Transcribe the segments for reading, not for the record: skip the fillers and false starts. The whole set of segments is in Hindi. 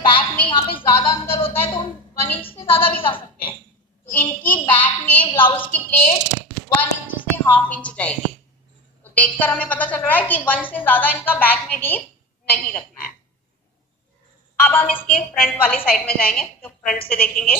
बैक में यहाँ पे ज्यादा अंदर होता है तो हम 1 इंच से ज्यादा भी जा सकते हैं। तो इनकी बैक में ब्लाउज की प्लेट 1 इंच से ½ इंच जाएगी। तो देखकर हमें पता चल रहा है कि 1 से ज्यादा इनका बैक में डीप नहीं रखना है। अब हम इसके फ्रंट वाली साइड में जाएंगे, तो फ्रंट से देखेंगे।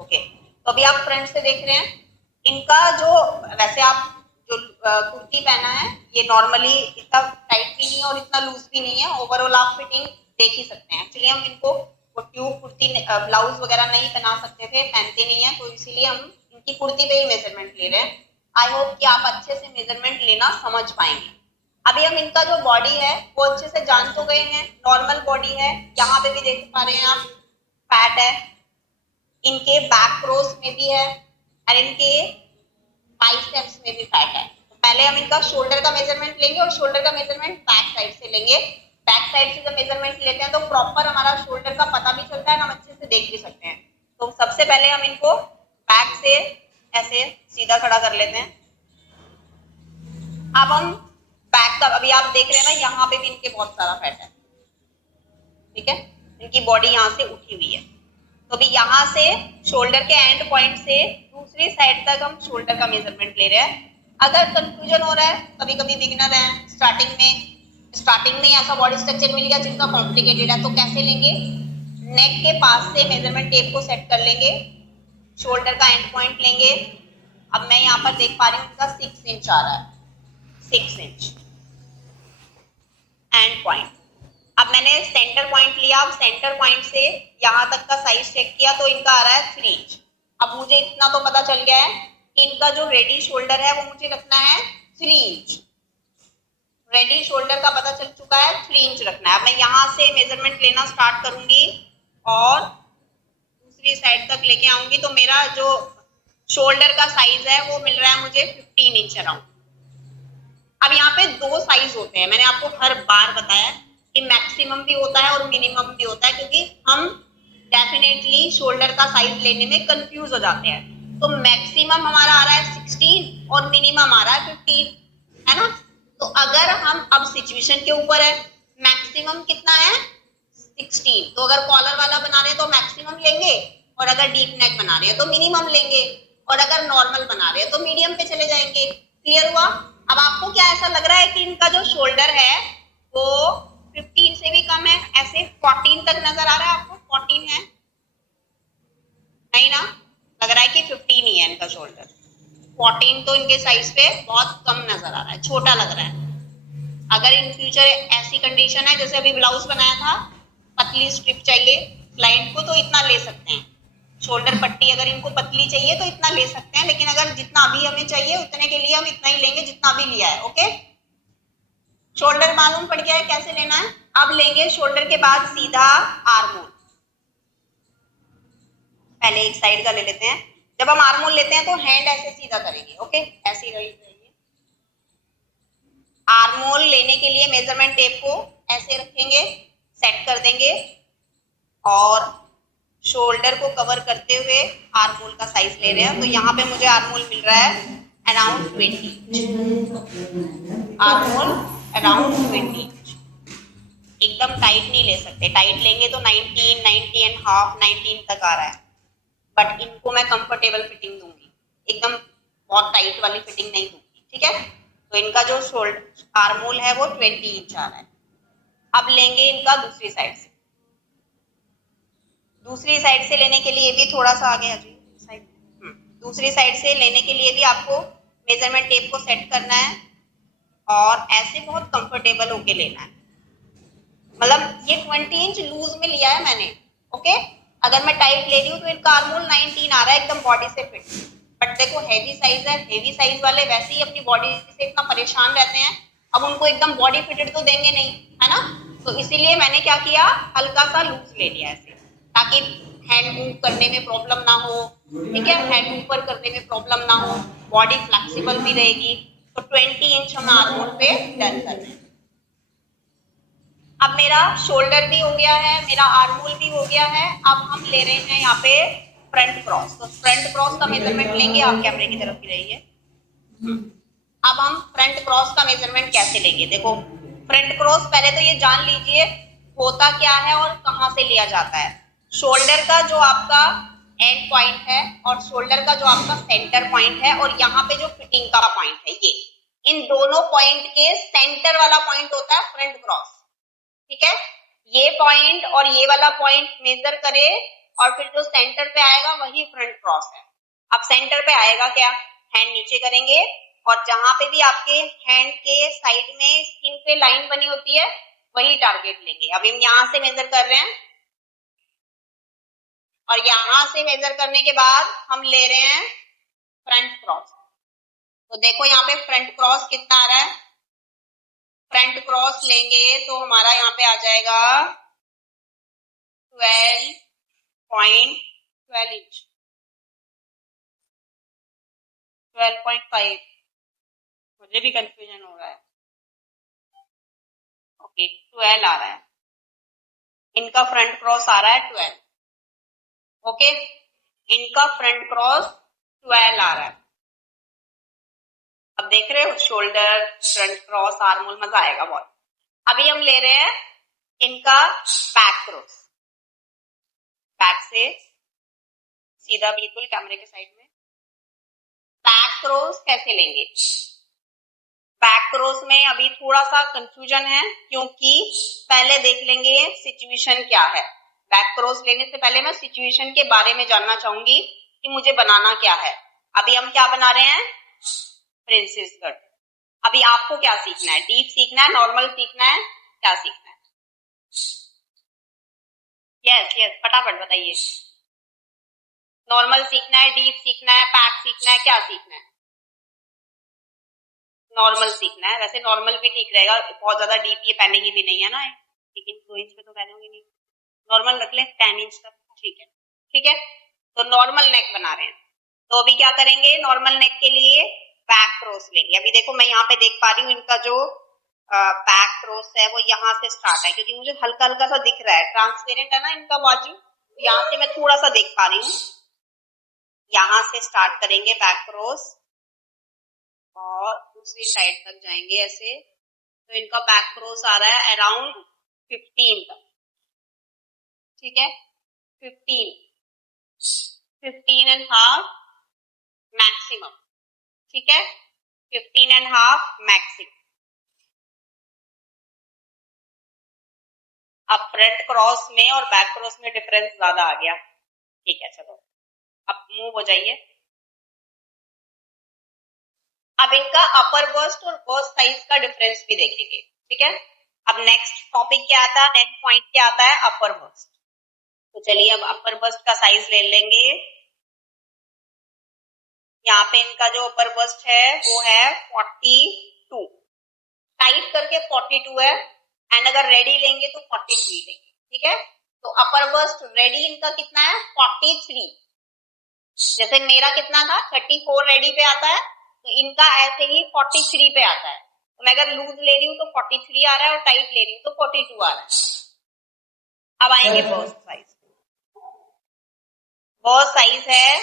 ओके, तो अभी आप फ्रंट से देख रहे हैं इनका जो, वैसे आप जो कुर्ती पहना है ये नॉर्मली इतना टाइट भी नहीं है और इतना लूज भी नहीं है, ओवरऑल आप फिटिंग देख ही सकते हैं। एक्चुअली हम इनको वो ट्यूब कुर्ती ब्लाउज वगैरह नहीं बना सकते थे, पहनते नहीं है, तो इसीलिए हम इनकी कुर्ती पे ही मेजरमेंट ले रहे हैं। आई होप कि आप अच्छे से मेजरमेंट लेना समझ पाएंगे। अभी हम इनका जो बॉडी है वो अच्छे से जान तो गए हैं, नॉर्मल बॉडी है, यहाँ पे भी देख पा रहे हैं आप फैट है, इनके बैक क्रोस में भी है और इनके बाइसेप्स में भी फैट है। तो पहले हम इनका शोल्डर का मेजरमेंट लेंगे और शोल्डर का मेजरमेंट बैक साइड से लेंगे। बैक साइड से जब मेजरमेंट लेते हैं तो प्रॉपर हमारा शोल्डर का पता भी चलता है, हम अच्छे से देख भी सकते हैं। तो सबसे पहले हम इनको बैक से ऐसे सीधा खड़ा कर लेते हैं। अब हम बैक का, अभी आप देख रहे हैं ना यहाँ पे भी इनके बहुत सारा फैट है, ठीक है, इनकी बॉडी यहाँ से उठी हुई है। तो अभी यहाँ से शोल्डर के एंड पॉइंट से दूसरी साइड तक हम शोल्डर का मेजरमेंट ले रहे हैं। अगर कंफ्यूजन हो रहा है, कभी कभी बिगिनर है, स्टार्टिंग में ऐसा बॉडी स्ट्रक्चर मिल गया जिनका कॉम्प्लिकेटेड है, तो कैसे लेंगे, नेक के पास से मेजरमेंट टेप को सेट कर लेंगे, शोल्डर का एंड पॉइंट लेंगे। अब मैं यहाँ पर देख पा रही हूँ इनका 6 इंच आ रहा है, 6 इंच एंड पॉइंट। अब मैंने सेंटर पॉइंट लिया, अब सेंटर पॉइंट से यहाँ तक का साइज चेक किया तो इनका आ रहा है 3 इंच। अब मुझे इतना तो पता चल गया है कि इनका जो रेडी शोल्डर है वो मुझे रखना है 3 इंच। रेडी शोल्डर का पता चल चुका है, 3 इंच रखना है। अब मैं यहाँ से मेजरमेंट लेना स्टार्ट करूंगी और दूसरी साइड तक लेके आऊंगी, तो मेरा जो शोल्डर का साइज है वो मिल रहा है मुझे 15 इंच अराउंड। अब यहाँ पे 2 साइज होते हैं, मैंने आपको हर बार बताया कि मैक्सिमम भी होता है और मिनिमम भी होता है, क्योंकि हम डेफिनेटली शोल्डर का साइज लेने में कंफ्यूज हो जाते हैं। तो मैक्सिमम हमारा आ रहा है 16 और मिनिमम आ रहा है 15, है ना। तो अगर हम, अब सिचुएशन के ऊपर है, मैक्सिमम कितना है 16, तो अगर कॉलर वाला बना रहे हैं तो मैक्सिमम लेंगे और अगर डीप नेक बना रहे हैं तो मिनिमम लेंगे और अगर नॉर्मल बना रहे हैं तो मीडियम पे चले जाएंगे। क्लियर हुआ। अब आपको क्या ऐसा लग रहा है कि इनका जो शोल्डर है वो 15 से भी कम है, ऐसे 14 तक नजर आ रहा है आपको, 14 है नहीं ना, लग रहा है कि 15 ही है इनका शोल्डर। 14 तो इनके साइज पे बहुत कम नजर आ रहा है, छोटा लग रहा है। अगर इन फ्यूचर ऐसी कंडीशन है, जैसे अभी ब्लाउज बनाया था, पतली स्ट्रिप चाहिए क्लाइंट को तो इतना ले सकते हैं, शोल्डर पट्टी अगर इनको पतली चाहिए तो इतना ले सकते हैं, लेकिन अगर जितना अभी हमें चाहिए उतने के लिए हम इतना ही लेंगे जितना अभी लिया है। ओके, शोल्डर मालूम पड़ गया है कैसे लेना है। अब लेंगे शोल्डर के बाद सीधा आर्म होल। पहले एक साइड का ले लेते हैं। जब हम आर्म होल लेते हैं तो हैंड ऐसे सीधा करेंगे, ओके, ऐसे ही रहेगी। आर्म होल लेने के लिए मेजरमेंट टेप को ऐसे रखेंगे, सेट कर देंगे और शोल्डर को कवर करते हुए आर्म होल का साइज ले रहे हैं। तो यहाँ पे मुझे आर्म होल मिल रहा है अराउंड 20, आर्म होल अराउंड 20। एकदम टाइट नहीं ले सकते, टाइट लेंगे तो 19, 90 एंड हाफ, 19 तक आ रहा है, बट इनको मैं कंफर्टेबल फिटिंग दूंगी, एकदम बहुत टाइट वाली फिटिंग नहीं दूंगी, ठीक है। तो इनका जो शोल्डर आर्म होल है वो 20 इंच आ रहा है। अब लेंगे इनका दूसरी साइड से, दूसरी साइड से लेने के लिए भी थोड़ा सा आगे आ जाइए साइड, दूसरी साइड से लेने के लिए भी आपको मेजरमेंट टेप को सेट करना है और ऐसे बहुत कंफर्टेबल होके लेना है। मतलब ये 20 इंच लूज में लिया है मैंने, ओके। अगर मैं टाइट ले रही हूँ तो इनका आर्म होल 19 आ रहा है एकदम बॉडी से फिट, बट देखो हैवी साइज है, हैवी साइज वाले वैसे ही अपनी बॉडी से इतना परेशान रहते हैं, अब उनको एकदम बॉडी फिटेड तो देंगे नहीं, है ना। तो इसीलिए मैंने क्या किया, हल्का सा लूज ले लिया ऐसे, ताकि हैंड मूव करने में प्रॉब्लम ना हो, ठीक है, हैंड ऊपर करने में प्रॉब्लम ना हो, बॉडी फ्लेक्सिबल भी रहेगी। तो 20 इंच हम आर्म होल पे डन कर रहे हैं। अब मेरा शोल्डर भी हो गया है, मेरा आर्म होल भी हो गया है। अब हम ले रहे हैं यहाँ पे फ्रंट क्रॉस। तो फ्रंट क्रॉस का मेजरमेंट लेंगे, आप कैमरे की तरफ ही रहिए। अब हम फ्रंट क्रॉस का मेजरमेंट कैसे लेंगे, देखो फ्रंट क्रॉस पहले तो ये जान लीजिए होता क्या है और कहाँ से लिया जाता है। शोल्डर का जो आपका एंड पॉइंट है और शोल्डर का जो आपका सेंटर पॉइंट है और यहाँ पे जो फिटिंग का पॉइंट है, ये इन दोनों पॉइंट के सेंटर वाला पॉइंट होता है फ्रंट क्रॉस। ठीक है, ये पॉइंट और ये वाला पॉइंट मेजर करे और फिर जो सेंटर पे आएगा वही फ्रंट क्रॉस है। अब सेंटर पे आएगा क्या, हैंड नीचे करेंगे और जहां पे भी आपके हैंड के साइड में स्किन पे लाइन बनी होती है वही टारगेट लेंगे। अभी हम यहां से मेजर कर रहे हैं और यहां से मेजर करने के बाद हम ले रहे हैं फ्रंट क्रॉस। तो देखो यहाँ पे फ्रंट क्रॉस कितना आ रहा है, फ्रंट क्रॉस लेंगे तो हमारा यहाँ पे आ जाएगा 12.12 इंच, 12.5। मुझे भी कंफ्यूजन हो रहा है। ओके 12 आ रहा है, इनका फ्रंट क्रॉस आ रहा है 12। ओके, इनका फ्रंट क्रॉस 12 आ रहा है। अब देख रहे हो शोल्डर, फ्रंट क्रॉस, आर्मोल, मजा आएगा बहुत। अभी हम ले रहे हैं इनका बैक क्रॉस, बैक से सीधा बिल्कुल कैमरे के साइड में। बैक क्रॉस कैसे लेंगे, बैक क्रॉस में अभी थोड़ा सा कंफ्यूजन है क्योंकि पहले देख लेंगे सिचुएशन क्या है। बैक क्रॉस लेने से पहले मैं सिचुएशन के बारे में जानना चाहूंगी कि मुझे बनाना क्या है। अभी हम क्या बना रहे हैं, प्रिंसेस कट। अभी आपको क्या सीखना है, डीप सीखना है, नॉर्मल सीखना है, क्या सीखना है? यस यस, फटाफट बताइए। नॉर्मल सीखना है, डीप सीखना है, पैक सीखना है, क्या सीखना है? नॉर्मल सीखना है। वैसे नॉर्मल भी ठीक रहेगा, बहुत ज्यादा डीप ये पहनेगी भी नहीं है ना, लेकिन 2 इंच पे तो पहनूंगी नहीं, नॉर्मल रख ले 10 इंच तक। ठीक है ठीक है, तो नॉर्मल नेक बना रहे हैं। तो अभी क्या करेंगे, नॉर्मल नेक के लिए बैक क्रॉस लेंगे। अभी देखो मैं यहाँ पे देख पा रही हूँ इनका जो बैक क्रॉस है वो यहाँ से स्टार्ट है, क्योंकि मुझे हल्का हल्का सा दिख रहा है, ट्रांसपेरेंट है ना इनका बाजू, यहाँ से मैं थोड़ा सा देख पा रही हूँ। यहाँ से स्टार्ट करेंगे बैक क्रॉस और दूसरी साइड तक जाएंगे ऐसे। तो इनका बैक क्रॉस आ रहा है अराउंड 15 तक। ठीक है, 15.5 मैक्सिमम। ठीक है, 15.5 मैक्सिमम। अब फ्रंट क्रॉस में और बैक क्रॉस में डिफरेंस ज्यादा आ गया। ठीक है, चलो अब मूव हो जाइए। अब इनका अपर बस्ट और बस्ट साइज का डिफरेंस भी देखेंगे। ठीक है, अब नेक्स्ट टॉपिक क्या आता है, नेक्स्ट पॉइंट क्या आता है, अपर बस्ट। तो चलिए अब अपर बस्ट का साइज ले लेंगे। यहाँ पे इनका जो अपर बस्ट है वो है 42, टाइट करके 42 है, एंड अगर रेडी लेंगे तो 43 लेंगे। ठीक है, तो अपर बस्ट रेडी इनका कितना है, 43। जैसे मेरा कितना था, 34 रेडी पे आता है, तो इनका ऐसे ही 43 पे आता है। तो मैं अगर लूज ले रही हूँ तो 43 आ रहा है और टाइट ले रही हूँ तो 42 आ रहा है। अब आएंगे बस्ट साइज। बस्ट साइज है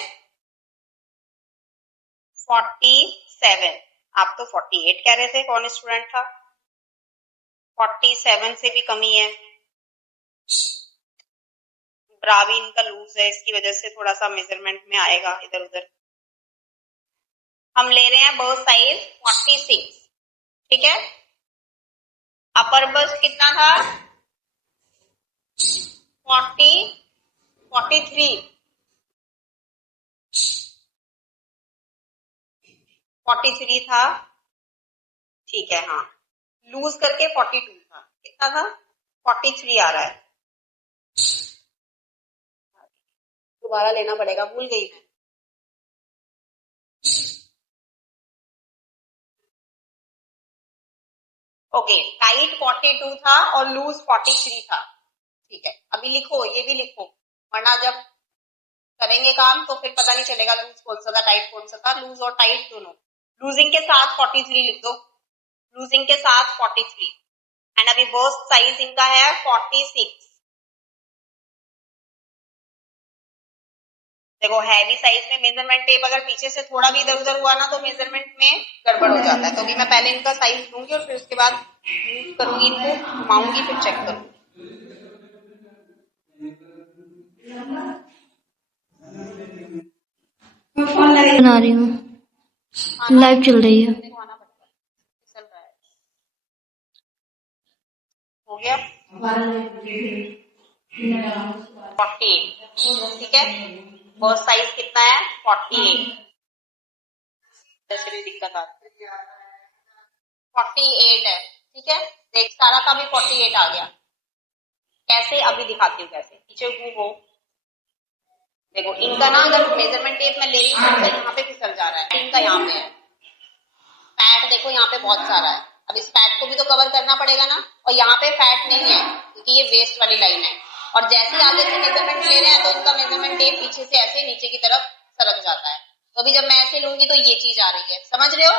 47। आप तो 48 कह रहे थे, कौन स्टूडेंट था? 47 से भी कमी है। ब्रा भी इनका लूज है, इसकी वजह से थोड़ा सा मेजरमेंट में आएगा इधर उधर। हम ले रहे हैं बस्ट साइज 46। ठीक है, अपर बस्ट कितना था, 43 था। ठीक है, हाँ लूज करके 42 था, कितना था, 43 आ रहा है। दोबारा लेना पड़ेगा, भूल गई मैं। ओके, टाइट 42 था और लूज 43 था। ठीक है, अभी लिखो, ये भी लिखो, वरना जब करेंगे काम तो फिर पता नहीं चलेगा लूज कौन सा था, टाइट कौन सा था। लूज और टाइट दोनों, लूजिंग के साथ 43 लिख दो, लूजिंग के साथ 43। एंड अभी बस्ट साइज इनका है 46। देखो हैवी साइज में मेजरमेंट टेप अगर पीछे से थोड़ा भी इधर उधर हुआ ना तो मेजरमेंट में गड़बड़ हो जाता है। तो अभी मैं पहले इनका साइज लूंगी और फिर उसके बाद मूव करूंगी, इनको घुमाऊंगी, फिर चेक करूंगी। बना रही हूँ, लाइव चल रही है। चल रहा है, हो गया 48, ठीक है। बर्स्ट साइज कितना है 48, जैसे भी दिक्कत आती है 48 है, ठीक है। देख सारा का भी 48 आ गया। कैसे अभी दिखाती हूँ कैसे, पीछे हो। देखो इनका ना अगर मेजरमेंट टेप मैं ले रही हूँ तो यहाँ पे फिसल जा रहा है, इनका यहाँ पे है फैट, देखो यहाँ पे बहुत सारा है। अब इस फैट को भी तो कवर करना पड़ेगा ना, और यहाँ पे फैट नहीं है क्योंकि ये वेस्ट वाली लाइन है। और जैसे आगे से मेजरमेंट ले रहे हैं तो इनका मेजरमेंट टेप पीछे से ऐसे नीचे की तरफ सरक जाता है। तो अभी जब मैं ऐसे लूंगी तो ये चीज आ रही है, समझ रहे हो।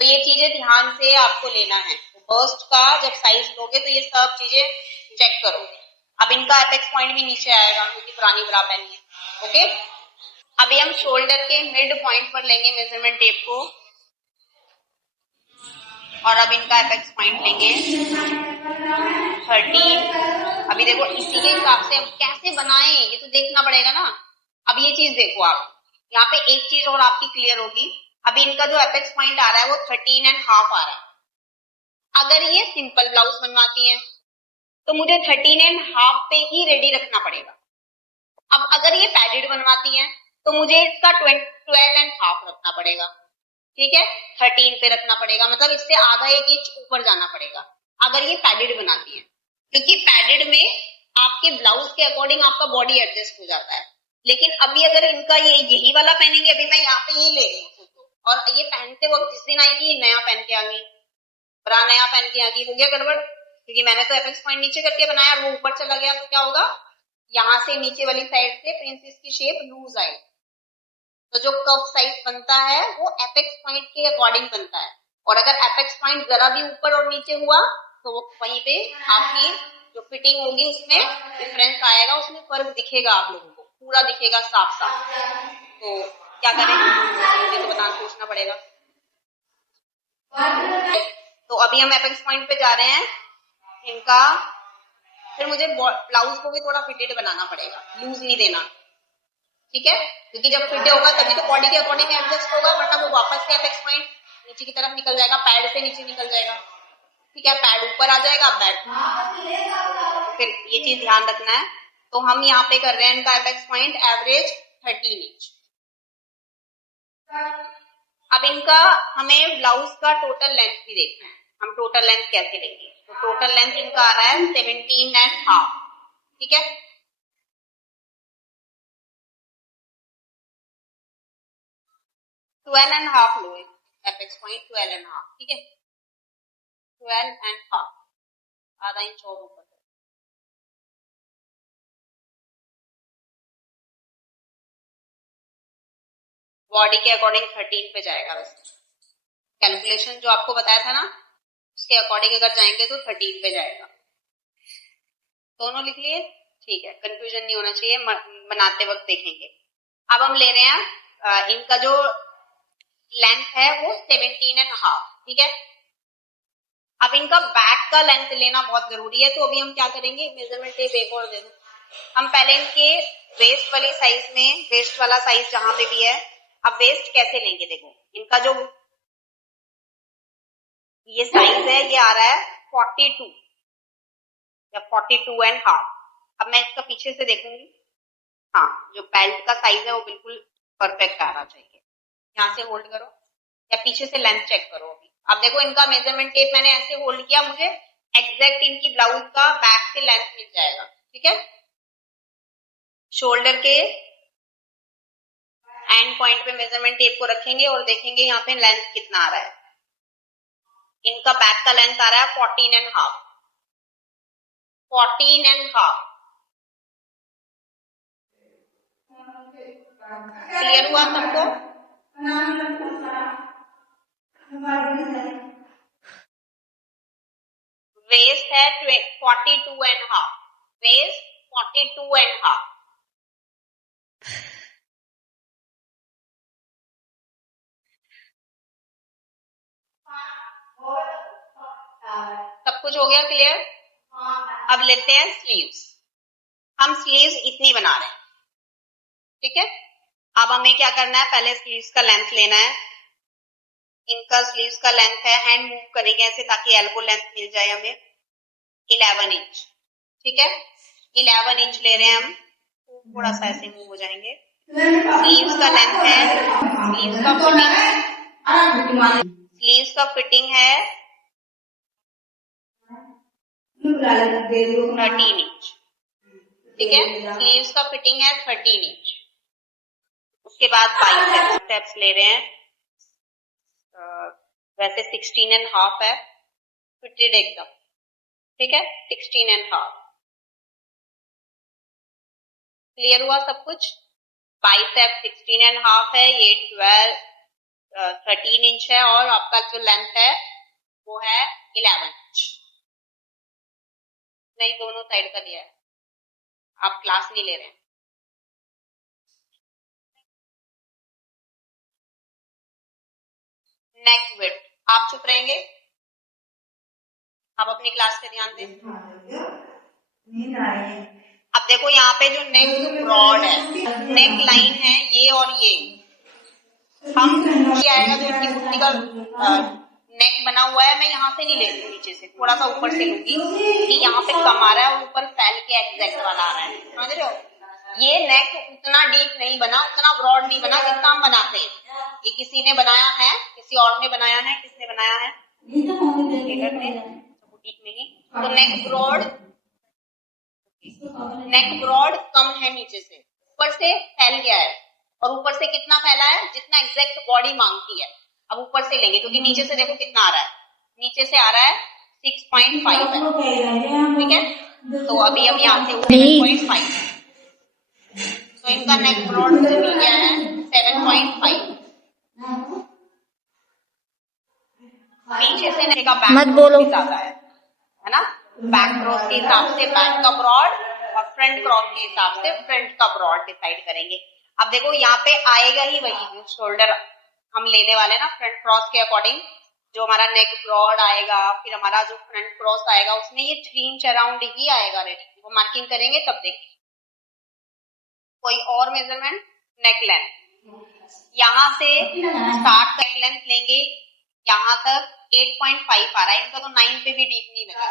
तो ये चीजें ध्यान से आपको लेना है। बर्स्ट का जब साइज लोगे तो ये सब चीजें चेक करो। अब इनका एपेक्स पॉइंट भी नीचे आएगा क्योंकि पुरानी ब्रा पहनी है, ओके। अभी हम शोल्डर के मिड पॉइंट पर लेंगे मेजरमेंट टेप को, और अब इनका एपेक्स पॉइंट लेंगे 13। अभी देखो इसी के हिसाब से अब कैसे बनाएं ये तो देखना पड़ेगा ना। अब ये चीज देखो आप, यहाँ पे एक चीज और आपकी क्लियर होगी। अभी इनका जो एपेक्स पॉइंट आ रहा है वो 13.5 आ रहा है। अगर ये सिंपल ब्लाउज बनवाती है तो मुझे 13.5 पे ही रेडी रखना पड़ेगा। अब अगर ये पैडेड बनवाती है तो मुझे इसका 12.5 रखना पड़ेगा, ठीक है। 13 पे रखना पड़ेगा, मतलब इससे आधा एक इंच ऊपर जाना पड़ेगा अगर ये पैडेड बनाती है, क्योंकि पैडेड में आपके ब्लाउज के अकॉर्डिंग आपका बॉडी एडजस्ट हो जाता है। लेकिन अभी अगर इनका ये यही वाला पहनेंगे, अभी मैं यहाँ पे ये ले रही हूँ और ये पहनते वक्त जिस दिन आएगी नया पहन के आ गई, बड़ा नया पहन के आ गई, हो गया गड़बड़। क्योंकि मैंने तो एपेक्स पॉइंट नीचे करके बनाया और वो ऊपर चला गया, तो क्या होगा, यहाँ से नीचे वाली साइड से प्रिंसेस की शेप लूज आएगी। तो जो कर्व साइज बनता है वो एपेक्स पॉइंट के अकॉर्डिंग बनता है, और अगर एपेक्स पॉइंट जरा भी ऊपर और नीचे हुआ तो वो वहीं पे आपकी जो फिटिंग होगी उसमें डिफरेंस आएगा, उसमें फर्क दिखेगा, आप लोगों को पूरा दिखेगा साफ साफ। तो क्या करें, मुझे तो बता पूछना पड़ेगा। तो अभी हम एपेक्स पॉइंट पे जा रहे हैं इनका। फिर मुझे ब्लाउज को भी थोड़ा फिटेड बनाना पड़ेगा, लूज नहीं देना, ठीक है। क्योंकि जब फिट होगा तभी तो बॉडी के अकॉर्डिंग एडजस्ट होगा, वरना वो वापस से एपेक्स पॉइंट नीचे की तरफ निकल जाएगा, पैड से नीचे निकल जाएगा, ठीक है। पैड ऊपर आ जाएगा, बैड। फिर ये चीज ध्यान रखना है। तो हम यहाँ पे कर रहे हैं इनका एपेक्स पॉइंट एवरेज 13 इंच। अब इनका हमें ब्लाउज का टोटल लेंथ भी देखना है, हम टोटल लेंथ कैसे लेंगे। तो टोटल लेंथ इनका आ रहा है 17.5, ठीक है। 12.5 लो, एपेक्स पॉइंट 12.5, ठीक है। 12.5, आधा इंच और ऊपर। बॉडी के अकॉर्डिंग 13 पे जाएगा। वैसे कैलकुलेशन जो आपको बताया था ना उसके अकॉर्डिंग अगर जाएंगे तो 13 पे जाएगा। दोनों लिख लिए, ठीक है, कंफ्यूजन नहीं होना चाहिए, बनाते वक्त देखेंगे। अब हम ले रहे हैं इनका जो लेंथ है वो 17.5, ठीक है। अब इनका बैक का लेंथ लेना बहुत जरूरी है, तो अभी हम क्या करेंगे, मेजरमेंट टेप एक और दे दो। हम पहले इनके वेस्ट वाले साइज में, वेस्ट वाला साइज जहां पे भी है, अब वेस्ट कैसे लेंगे, देखो इनका जो ये साइज है ये आ रहा है 42 या 42.5। अब मैं इसका पीछे से देखूंगी, हाँ जो बेल्ट का साइज है वो बिल्कुल परफेक्ट आना चाहिए। यहाँ से होल्ड करो या पीछे से लेंथ चेक करो। अभी अब देखो इनका मेजरमेंट टेप मैंने ऐसे होल्ड किया, मुझे एग्जैक्ट इनकी ब्लाउज का बैक से लेंथ मिल जाएगा, ठीक है। शोल्डर के एंड पॉइंट पे मेजरमेंट टेप को रखेंगे और देखेंगे यहाँ पे लेंथ कितना आ रहा है। इनका बैक का लेंथ आ रहा है 14.5, 14.5। क्लियर हुआ सबको? वेस्ट है 42.5, वेस्ट 42.5। सब कुछ हो गया क्लियर? अब लेते हैं स्लीव्स। हम स्लीव्स इतनी बना रहे हैं, ठीक है। अब हमें क्या करना है, पहले स्लीव्स का लेंथ लेना है। इनका स्लीव्स का लेंथ है, हैंड मूव करेंगे ऐसे ताकि एल्बो लेंथ मिल जाए हमें 11 इंच। ठीक है, 11 इंच ले रहे हैं हम, थोड़ा सा ऐसे मूव हो जाएंगे। स्लीव्स का लेंथ है, स्लीव्स का फिटिंग है 13 इंच। ठीक है, स्लीव्स का फिटिंग है 13 इंच। उसके बाद बाइसेप स्टेप्स ले रहे हैं, वैसे 16.5 है, फिटेड एकदम। ठीक है, 16.5। क्लियर हुआ सब कुछ? बाइसेप 16.5 है, ये 13 इंच है, और आपका जो लेंथ है वो है 11 इंच। नहीं, दोनों साइड का दिया है, आप क्लास नहीं ले रहे हैं। नेक विड्थ, आप चुप रहेंगे, आप अपनी क्लास पे ध्यान दें। अब देखो यहाँ पे जो नेक ब्रॉड है, नेक लाइन है ये और ये, हम ये आएगा जो इनकी कुर्ती का नेक बना हुआ है, मैं यहाँ से नहीं ले रही हूँ, नीचे से थोड़ा सा ऊपर से लूंगी कि यहाँ पे कम आ रहा है और ऊपर फैल के एग्जैक्ट वाला आ रहा है, समझ रहे हो? ये नेक उतना डीप नहीं बना, उतना ब्रॉड नहीं बना जितना हम बनाते हैं। ये किसी ने बनाया है, किसी और ने बनाया है, किसने बनाया है? टेलर ने, बुटीक में ही। तो नेक ब्रॉड कम है नीचे से, ऊपर से फैल गया है, और ऊपर से कितना फैला है? जितना एग्जैक्ट बॉडी मांगती है। अब ऊपर से लेंगे क्योंकि नीचे से देखो कितना आ रहा है, नीचे से आ रहा है 6.5 है। ठीक है, तो अभी हम यहाँ से 7.5 है, तो इनका नेक ब्रॉड मुझे मिल गया है 7.5। पीछे से नेक का बैक क्रॉस ज्यादा है ना? बैक क्रॉस के हिसाब से बैक का ब्रॉड और फ्रंट क्रॉस के हिसाब से फ्रंट का ब्रॉड डिसाइड करेंगे। अब देखो यहाँ पे आएगा ही वही जो शोल्डर हम लेने वाले ना, फ्रंट क्रॉस के अकॉर्डिंग जो हमारा नेक ब्रॉड आएगा, फिर हमारा जो फ्रंट क्रॉस आएगा उसमें ये 3 इंच अराउंड ही आएगा रेडी, वो मार्किंग करेंगे तब देखिए। कोई और मेजरमेंट? नेक लेंथ, यहाँ से स्टार्ट नेक लेंथ लेंगे, यहाँ तक 8.5 आ रहा है, इनका तो 9 पे भी डीप नहीं लगा।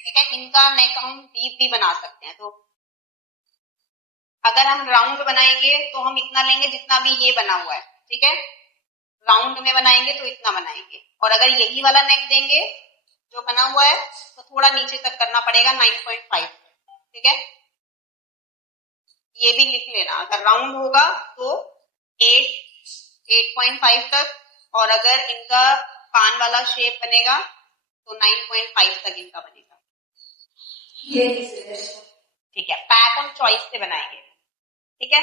ठीक है, इनका नेक हम डीप भी बना सकते हैं। तो अगर हम राउंड बनाएंगे तो हम इतना लेंगे जितना भी ये बना हुआ है। ठीक है, राउंड में बनाएंगे तो इतना बनाएंगे, और अगर यही वाला नेक देंगे जो बना हुआ है तो थोड़ा नीचे तक करना पड़ेगा 9.5। ठीक है, ये भी लिख लेना, अगर राउंड होगा तो 8.5 तक, और अगर इनका पान वाला शेप बनेगा तो 9.5 तक इनका बनेगा। ठीक है, पैक हम चॉइस से बनाएंगे। ठीक है,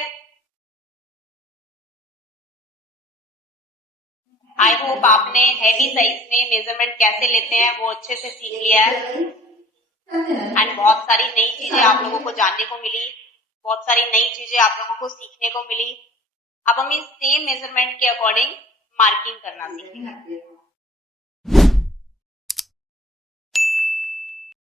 आई होप आपने हैवी साइज में मेजरमेंट कैसे लेते हैं वो अच्छे से सीख लिया है, एंड बहुत सारी नई चीजें आप लोगों को जानने को मिली, बहुत सारी नई चीजें आप लोगों को सीखने को मिली। अब हम इस सेम मेजरमेंट के अकॉर्डिंग मार्किंग करना सीखेंगे।